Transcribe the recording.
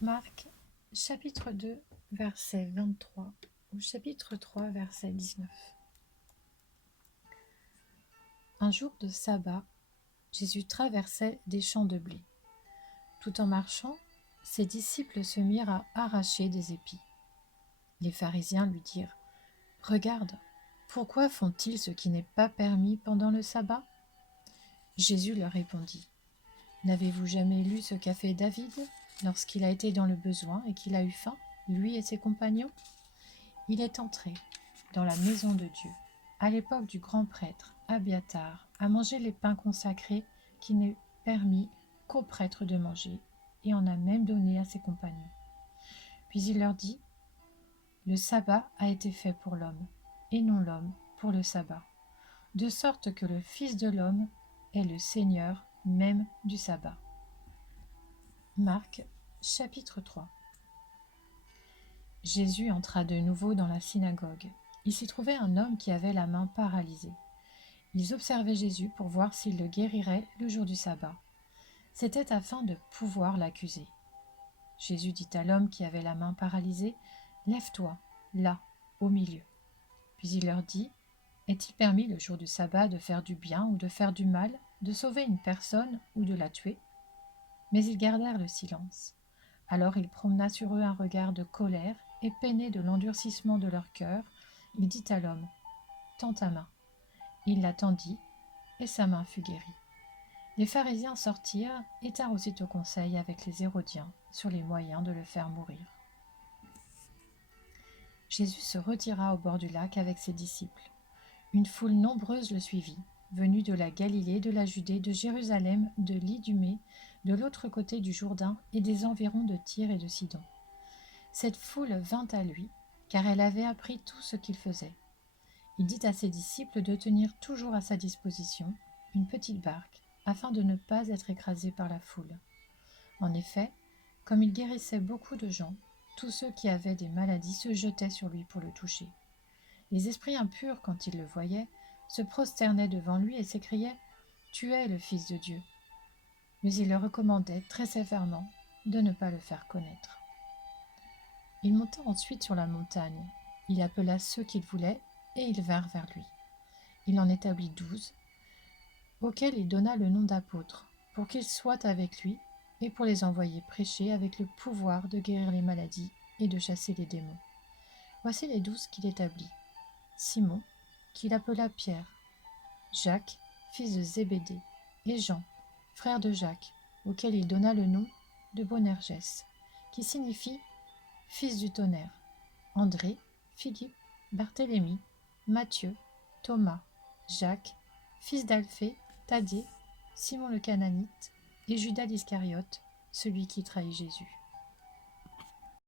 Marc, chapitre 2, verset 23, ou chapitre 3, verset 19. Un jour de sabbat, Jésus traversait des champs de blé. Tout en marchant, ses disciples se mirent à arracher des épis. Les pharisiens lui dirent : « Regarde, pourquoi font-ils ce qui n'est pas permis pendant le sabbat ?» Jésus leur répondit : « N'avez-vous jamais lu ce qu'a fait David lorsqu'il a été dans le besoin et qu'il a eu faim, lui et ses compagnons ? Il est entré dans la maison de Dieu, à l'époque du grand prêtre Abiatar, à manger les pains consacrés qui n'est permis qu'aux prêtres de manger, et en a même donné à ses compagnons. Puis il leur dit : le sabbat a été fait pour l'homme, et non l'homme pour le sabbat, de sorte que le Fils de l'homme est le Seigneur même du sabbat. Marc, chapitre 3. Jésus entra de nouveau dans la synagogue. Il s'y trouvait un homme qui avait la main paralysée. Ils observaient Jésus pour voir s'il le guérirait le jour du sabbat. C'était afin de pouvoir l'accuser. Jésus dit à l'homme qui avait la main paralysée : « Lève-toi, là, au milieu. » Puis il leur dit : « Est-il permis le jour du sabbat de faire du bien ou de faire du mal, de sauver une personne ou de la tuer ?» Mais ils gardèrent le silence. Alors il promena sur eux un regard de colère, et peiné de l'endurcissement de leur cœur, il dit à l'homme : « Tends ta main. » Il la tendit, et sa main fut guérie. Les pharisiens sortirent et tinrent aussitôt conseil avec les Hérodiens sur les moyens de le faire mourir. Jésus se retira au bord du lac avec ses disciples. Une foule nombreuse le suivit, venue de la Galilée, de la Judée, de Jérusalem, de l'Idumée, de l'autre côté du Jourdain et des environs de Tyr et de Sidon. Cette foule vint à lui, car elle avait appris tout ce qu'il faisait. Il dit à ses disciples de tenir toujours à sa disposition une petite barque, afin de ne pas être écrasé par la foule. En effet, comme il guérissait beaucoup de gens, tous ceux qui avaient des maladies se jetaient sur lui pour le toucher. Les esprits impurs, quand ils le voyaient, se prosternaient devant lui et s'écriaient : « Tu es le Fils de Dieu. » Mais il leur recommandait très sévèrement de ne pas le faire connaître. Il monta ensuite sur la montagne. Il appela ceux qu'il voulait, et ils vinrent vers lui. Il en établit 12, auxquels il donna le nom d'apôtres, pour qu'ils soient avec lui, et pour les envoyer prêcher avec le pouvoir de guérir les maladies et de chasser les démons. Voici les 12 qu'il établit : Simon, qu'il appela Pierre, Jacques, fils de Zébédée, et Jean, frère de Jacques, auquel il donna le nom de Boanerges, qui signifie fils du tonnerre, André, Philippe, Barthélemy, Matthieu, Thomas, Jacques, fils d'Alphée, Thaddée, Simon le Cananite, et Judas l'Iscariote, celui qui trahit Jésus.